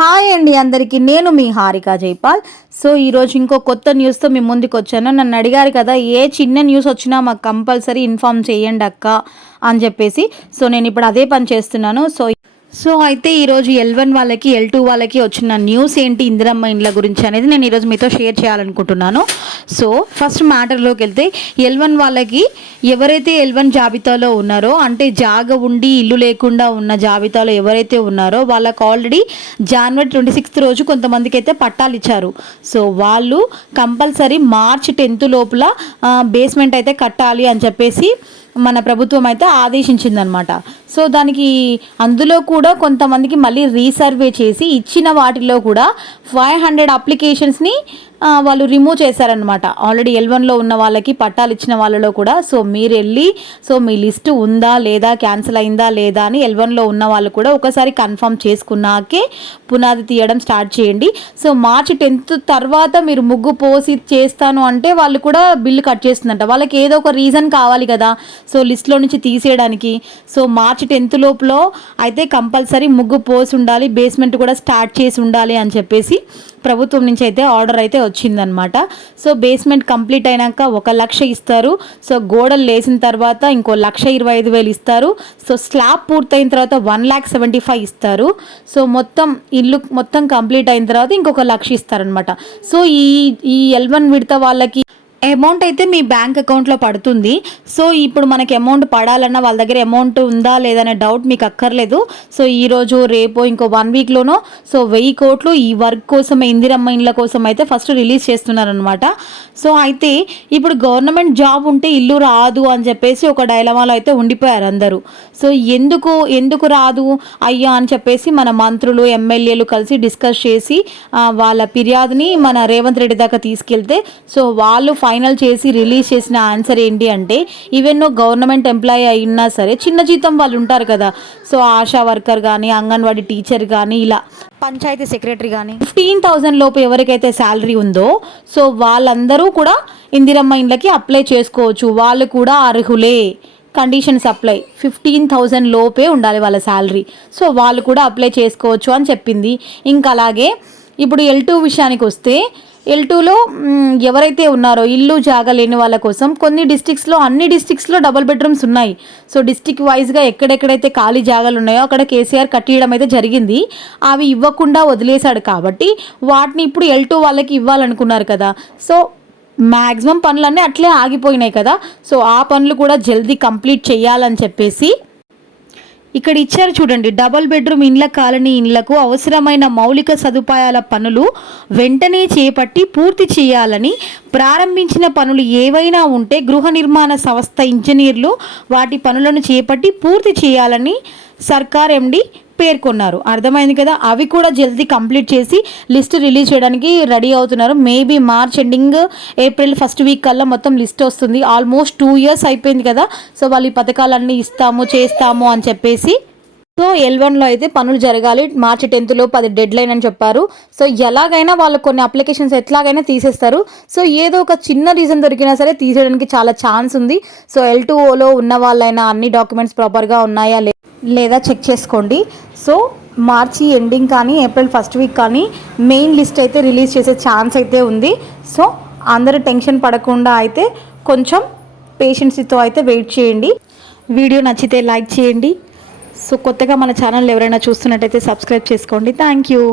Hi అండి అందరికీ, నేను మీ హారిక జైపాల్. సో ఈరోజు ఇంకో కొత్త న్యూస్తో మీ ముందుకు వచ్చాను. నన్ను అడిగారు కదా, ఏ చిన్న న్యూస్ వచ్చినా మాకు కంపల్సరీ ఇన్ఫామ్ చేయండి అక్క అని చెప్పేసి. సో నేను ఇప్పుడు అదే పని చేస్తున్నాను. సో అయితే ఈరోజు L1 వాళ్ళకి L2 వాళ్ళకి వచ్చిన న్యూస్ ఏంటి ఇందిరమ్మ ఇండ్ల గురించి అనేది నేను ఈరోజు మీతో షేర్ చేయాలనుకుంటున్నాను. సో ఫస్ట్ మ్యాటర్లోకి వెళ్తే, L1 వాళ్ళకి ఎవరైతే L1 జాబితాలో ఉన్నారో, అంటే జాగ ఉండి ఇల్లు లేకుండా ఉన్న జాబితాలో ఎవరైతే ఉన్నారో వాళ్ళకి ఆల్రెడీ January 26 రోజు కొంతమందికి అయితే పట్టాలు ఇచ్చారు. సో వాళ్ళు కంపల్సరీ March 10 లోపల బేస్మెంట్ అయితే కట్టాలి అని చెప్పేసి మన ప్రభుత్వం అయితే ఆదేశించిందనమాట. సో దానికి అందులో కూడా కొంతమందికి మళ్ళీ రీసర్వే చేసి ఇచ్చిన వాటిలో కూడా 500 అప్లికేషన్స్ని వాళ్ళు రిమూవ్ చేశారనమాట. ఆల్రెడీ L1లో ఉన్న వాళ్ళకి పట్టాలు ఇచ్చిన వాళ్ళలో కూడా. సో మీరు వెళ్ళి మీ లిస్టు ఉందా లేదా, క్యాన్సిల్ అయిందా లేదా అని L1లో ఉన్న వాళ్ళు కూడా ఒకసారి కన్ఫర్మ్ చేసుకున్నాకే పునాది తీయడం స్టార్ట్ చేయండి. సో March 10 తర్వాత మీరు ముగ్గు పోసి చేస్తాను అంటే వాళ్ళు కూడా బిల్లు కట్ చేస్తుందంట. వాళ్ళకి ఏదో ఒక రీజన్ కావాలి కదా సో లిస్ట్లో నుంచి తీసేయడానికి. సో March 10 లోపల అయితే కంపల్సరీ ముగ్గు పోసి ఉండాలి, బేస్మెంట్ కూడా స్టార్ట్ చేసి ఉండాలి అని చెప్పేసి ప్రభుత్వం నుంచి అయితే ఆర్డర్ అయితే వచ్చిందనమాట. సో బేస్మెంట్ కంప్లీట్ అయినాక 1 లక్ష ఇస్తారు. సో గోడలు లేసిన తర్వాత ఇంకో 1,25,000 ఇస్తారు. సో స్లాబ్ పూర్తయిన తర్వాత 1,75,000 ఇస్తారు. సో ఇల్లు మొత్తం కంప్లీట్ అయిన తర్వాత ఇంకొక 1 లక్ష ఇస్తారనమాట. సో ఈ L1 విడత వాళ్ళకి అమౌంట్ అయితే మీ బ్యాంక్ అకౌంట్లో పడుతుంది. సో ఇప్పుడు మనకి అమౌంట్ పడాలన్నా వాళ్ళ దగ్గర అమౌంట్ ఉందా లేదనే డౌట్ మీకు అక్కర్లేదు. సో ఈరోజు రేపు ఇంకో 1 వీక్లోనో 1000 కోట్లు ఈ వర్క్ కోసమే, ఇందిరమ్మ ఇండ్ల కోసం అయితే ఫస్ట్ రిలీజ్ చేస్తున్నారనమాట. సో అయితే ఇప్పుడు గవర్నమెంట్ జాబ్ ఉంటే ఇల్లు రాదు అని చెప్పేసి ఒక డైలమాలో అయితే ఉండిపోయారు అందరూ. సో ఎందుకు రాదు అయ్యా అని చెప్పేసి మన మంత్రులు ఎమ్మెల్యేలు కలిసి డిస్కస్ చేసి వాళ్ళ ఫిర్యాదుని మన రేవంత్ రెడ్డి దాకా తీసుకెళ్తే, సో వాళ్ళు ఫైనల్ చేసి రిలీజ్ చేసిన ఆన్సర్ ఏంటి అంటే, ఈవెన్ గవర్నమెంట్ ఎంప్లాయీ అయినా సరే చిన్న జీతం వాళ్ళు ఉంటారు కదా, సో ఆశా వర్కర్ కానీ, అంగన్వాడీ టీచర్ కానీ, ఇలా పంచాయతీ సెక్రటరీ కానీ 15,000 లోపు ఎవరికైతే శాలరీ ఉందో సో వాళ్ళందరూ కూడా ఇందిరమ్మ ఇండ్లకి అప్లై చేసుకోవచ్చు. వాళ్ళు కూడా అర్హులే. కండిషన్స్ అప్లై 15,000 లోపే ఉండాలి వాళ్ళ శాలరీ. సో వాళ్ళు కూడా అప్లై చేసుకోవచ్చు అని చెప్పింది. ఇంకా అలాగే ఇప్పుడు L2 విషయానికి వస్తే, L2లో ఎవరైతే ఉన్నారో ఇల్లు జాగా లేని వాళ్ళ కోసం కొన్ని డిస్ట్రిక్ట్స్లో, అన్ని డిస్ట్రిక్ట్స్లో డబుల్ బెడ్రూమ్స్ ఉన్నాయి. సో డిస్ట్రిక్ట్ వైజ్గా ఎక్కడెక్కడైతే ఖాళీ జాగాలు ఉన్నాయో అక్కడ కేసీఆర్ కట్టియడం అయితే జరిగింది. అవి ఇవ్వకుండా వదిలేశాడు కాబట్టి వాటిని ఇప్పుడు L2 వాళ్ళకి ఇవ్వాలనుకున్నారు కదా. సో మ్యాక్సిమం పనులన్నీ అట్లే ఆగిపోయినాయి కదా. సో ఆ పనులు కూడా జల్దీ కంప్లీట్ చేయాలని చెప్పేసి ఇక్కడ ఇచ్చారు చూడండి. డబుల్ బెడ్రూమ్ ఇండ్ల కాలనీ ఇండ్లకు అవసరమైన మౌలిక సదుపాయాల పనులు వెంటనే చేపట్టి పూర్తి చేయాలని, ప్రారంభించిన పనులు ఏవైనా ఉంటే గృహ నిర్మాణ సంస్థ ఇంజనీర్లు వాటి పనులను చేపట్టి పూర్తి చేయాలని సర్కార్ MD పేర్కొన్నారు. అర్థమైంది కదా. అవి కూడా జల్దీ కంప్లీట్ చేసి లిస్ట్ రిలీజ్ చేయడానికి రెడీ అవుతున్నారు. Maybe March ending, April 1st week కల్లా మొత్తం లిస్ట్ వస్తుంది. ఆల్మోస్ట్ 2 years అయిపోయింది కదా. సో వాళ్ళు ఈ పథకాలన్నీ చేస్తాము అని చెప్పేసి. సో L1లో అయితే పనులు జరగాలి. March 10 లోపు అది డెడ్ లైన్ అని చెప్పారు. సో ఎలాగైనా వాళ్ళు కొన్ని అప్లికేషన్స్ ఎట్లాగైనా తీసేస్తారు. సో ఏదో ఒక చిన్న రీజన్ దొరికినా సరే తీసేయడానికి చాలా ఛాన్స్ ఉంది. సో L2లో ఉన్న వాళ్ళైనా అన్ని డాక్యుమెంట్స్ ప్రాపర్గా ఉన్నాయా లేదా చెక్ చేసుకోండి. సో మార్చి ఎండింగ్ కానీ April 1st వీక్ కానీ మెయిన్ లిస్ట్ అయితే రిలీజ్ చేసే ఛాన్స్ అయితే ఉంది. సో అందరూ టెన్షన్ పడకుండా అయితే కొంచెం పేషెన్సీతో అయితే వెయిట్ చేయండి. వీడియో నచ్చితే లైక్ చేయండి. సో కొత్తగా మన ఛానల్ ఎవరైనా చూస్తున్నట్టయితే సబ్స్క్రైబ్ చేసుకోండి. Thank you.